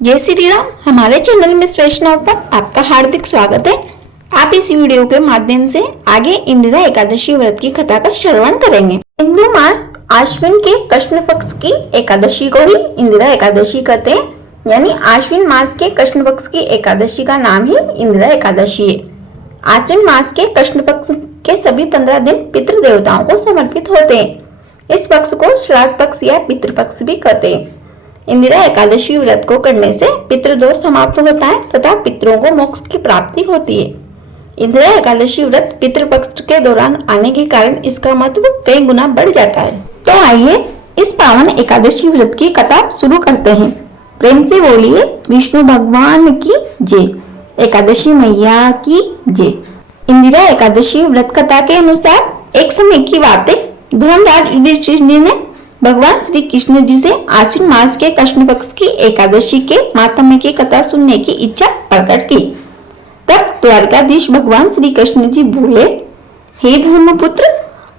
जय श्री राम। हमारे चैनल में वैष्णव पर आपका हार्दिक स्वागत है। आप इस वीडियो के माध्यम से आगे इंदिरा एकादशी व्रत की कथा का श्रवण करेंगे। हिंदू मास आश्विन के कृष्ण पक्ष की एकादशी को ही इंदिरा एकादशी कहते हैं, यानी आश्विन मास के कृष्ण पक्ष की एकादशी का नाम ही इंदिरा एकादशी है। आश्विन मास के कृष्ण पक्ष के सभी 15 दिन पितृ देवताओं को समर्पित होते हैं। इस पक्ष को श्राद्ध पक्ष या पितृपक्ष भी कहते हैं। इंदिरा एकादशी व्रत को करने से पितृदोष समाप्त होता है तथा पितरों को मोक्ष की प्राप्ति होती है। इंदिरा एकादशी व्रत पितृपक्ष के दौरान आने के कारण इसका महत्व कई गुना बढ़ जाता है। तो आइए इस पावन एकादशी व्रत की कथा शुरू करते हैं। प्रेम से बोलिए विष्णु भगवान की जय, एकादशी मैया की जय। इंदिरा एकादशी व्रत कथा के अनुसार एक समय की बात है, धर्मराज युधिष्ठिर ने भगवान श्री कृष्ण जी से आश्विन मास के कृष्ण पक्ष की एकादशी के माहात्म्य की कथा सुनने की इच्छा प्रकट की। तब द्वारकाधीश भगवान श्री कृष्ण जी बोले, हे धर्मपुत्र,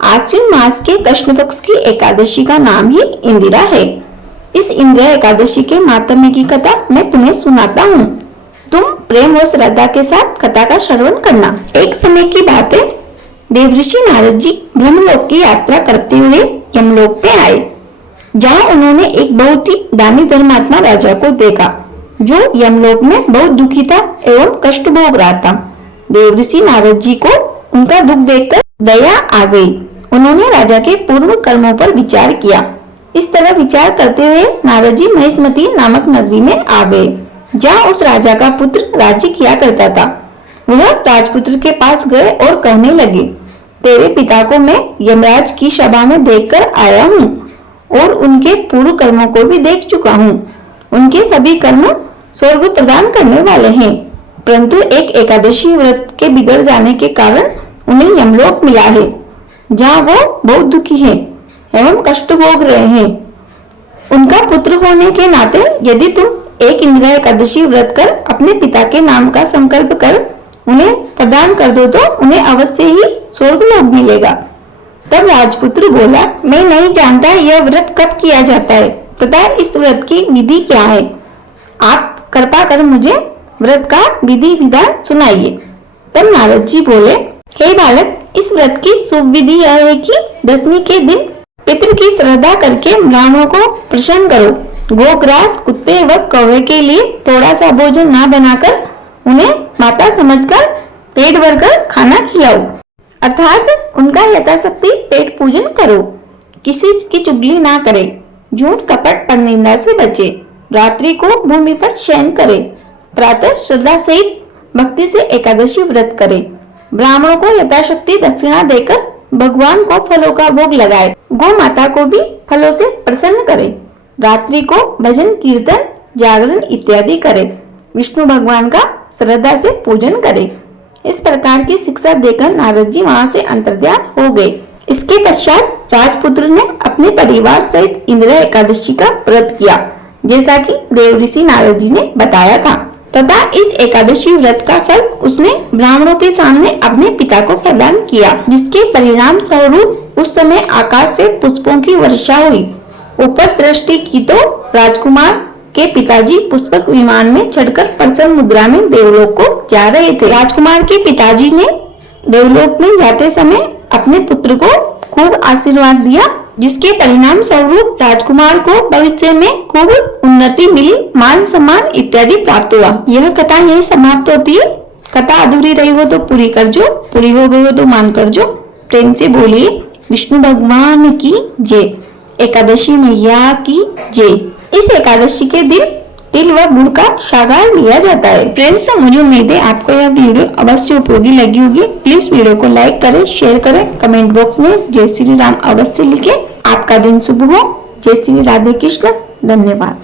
आश्विन मास के कृष्ण पक्ष की एकादशी का नाम ही इंदिरा है। इस इंदिरा एकादशी के माहात्म्य की कथा मैं तुम्हें सुनाता हूँ। तुम प्रेम और श्रद्धा के साथ कथा का श्रवण करना। एक समय की बात है, देवऋषि नारद जी ब्रह्मलोक की यात्रा करते हुए यमलोक पे आए, जहाँ उन्होंने एक बहुत ही दानी धर्मात्मा राजा को देखा, जो यमलोक में बहुत दुखी था एवं कष्ट भोग रहा था। देवऋषि नारद जी को उनका दुख देखकर दया आ गई। उन्होंने राजा के पूर्व कर्मों पर विचार किया। इस तरह विचार करते हुए नारद जी महिष्मती नामक नगरी में आ गए, जहाँ उस राजा का पुत्र राज्य किया करता था। वह राजपुत्र के पास गए और कहने लगे, तेरे पिता को मैं यमराज की सभा में देखकर आया हूँ और उनके पूर्व कर्मों को भी देख चुका हूँ। उनके सभी कर्म स्वर्ग प्रदान करने वाले हैं, परंतु एक एकादशी व्रत के बिगड़ जाने के कारण उन्हें यमलोक मिला है, जहाँ वो बहुत दुखी हैं एवं कष्ट भोग रहे हैं। उनका पुत्र होने के नाते यदि तुम एक इंदिरा एकादशी व्रत कर अपने पिता के नाम का संकल्प कर उन्हें प्रदान कर दो तो उन्हें अवश्य ही स्वर्ग लोक मिलेगा। तब राजपुत्र बोला, मैं नहीं जानता यह व्रत कब किया जाता है तथा इस व्रत की विधि क्या है। आप कृपा कर मुझे व्रत का विधि विधान सुनाइए। तब नारद जी बोले, हे बालक, इस व्रत की शुभ विधि यह है कि दशमी के दिन पितृ की श्रद्धा करके ब्राह्मणों को प्रसन्न करो। गोग्रास, कुत्ते व कौवे के लिए थोड़ा सा भोजन न बनाकर उन्हें माता समझकर पेट भरकर खाना खिलाओ, अर्थात उनका यथाशक्ति पेट पूजन करो। किसी की चुगली ना करे, झूठ कपट पर निंदा से बचे। रात्रि को भूमि पर शयन करे। प्रातः श्रद्धा सहित भक्ति से एकादशी व्रत करे। ब्राह्मणों को यथाशक्ति दक्षिणा देकर भगवान को फलों का भोग लगाए। गौ माता को भी फलों से प्रसन्न करे। रात्रि को भजन कीर्तन जागरण इत्यादि करे। विष्णु भगवान का श्रद्धा से पूजन करे। इस प्रकार की शिक्षा देकर नारद जी वहां से अंतर्ध्यान हो गए। इसके पश्चात राजपुत्र ने अपने परिवार सहित इंदिरा एकादशी का व्रत किया, जैसा कि देवऋषि नारद जी ने बताया था, तथा इस एकादशी व्रत का फल उसने ब्राह्मणों के सामने अपने पिता को प्रदान किया, जिसके परिणाम स्वरूप उस समय आकाश से पुष्पों की वर्षा हुई। ऊपर दृष्टि की तो राजकुमार के पिताजी पुष्पक विमान में चढ़कर प्रसन्न मुद्रा में देवलोक को जा रहे थे। राजकुमार के पिताजी ने देवलोक में जाते समय अपने पुत्र को खूब आशीर्वाद दिया, जिसके परिणाम स्वरूप राजकुमार को भविष्य में खूब उन्नति मिली, मान सम्मान इत्यादि प्राप्त हुआ। यह कथा यही समाप्त होती है। कथा अधूरी रही हो तो पूरी कर जो, पूरी हो गई हो तो मान कर जो। प्रेम से बोलिए विष्णु भगवान की जय, एकादशी मैया की जय। इस एकादशी के दिन तिल व गुड़ का सागार लिया जाता है। फ्रेंड्स, मुझे उम्मीद है आपको यह वीडियो अवश्य उपयोगी लगी होगी। प्लीज वीडियो को लाइक करें, शेयर करें, कमेंट बॉक्स में जय श्री राम अवश्य लिखें। आपका दिन शुभ हो। जय श्री राधे कृष्ण। धन्यवाद।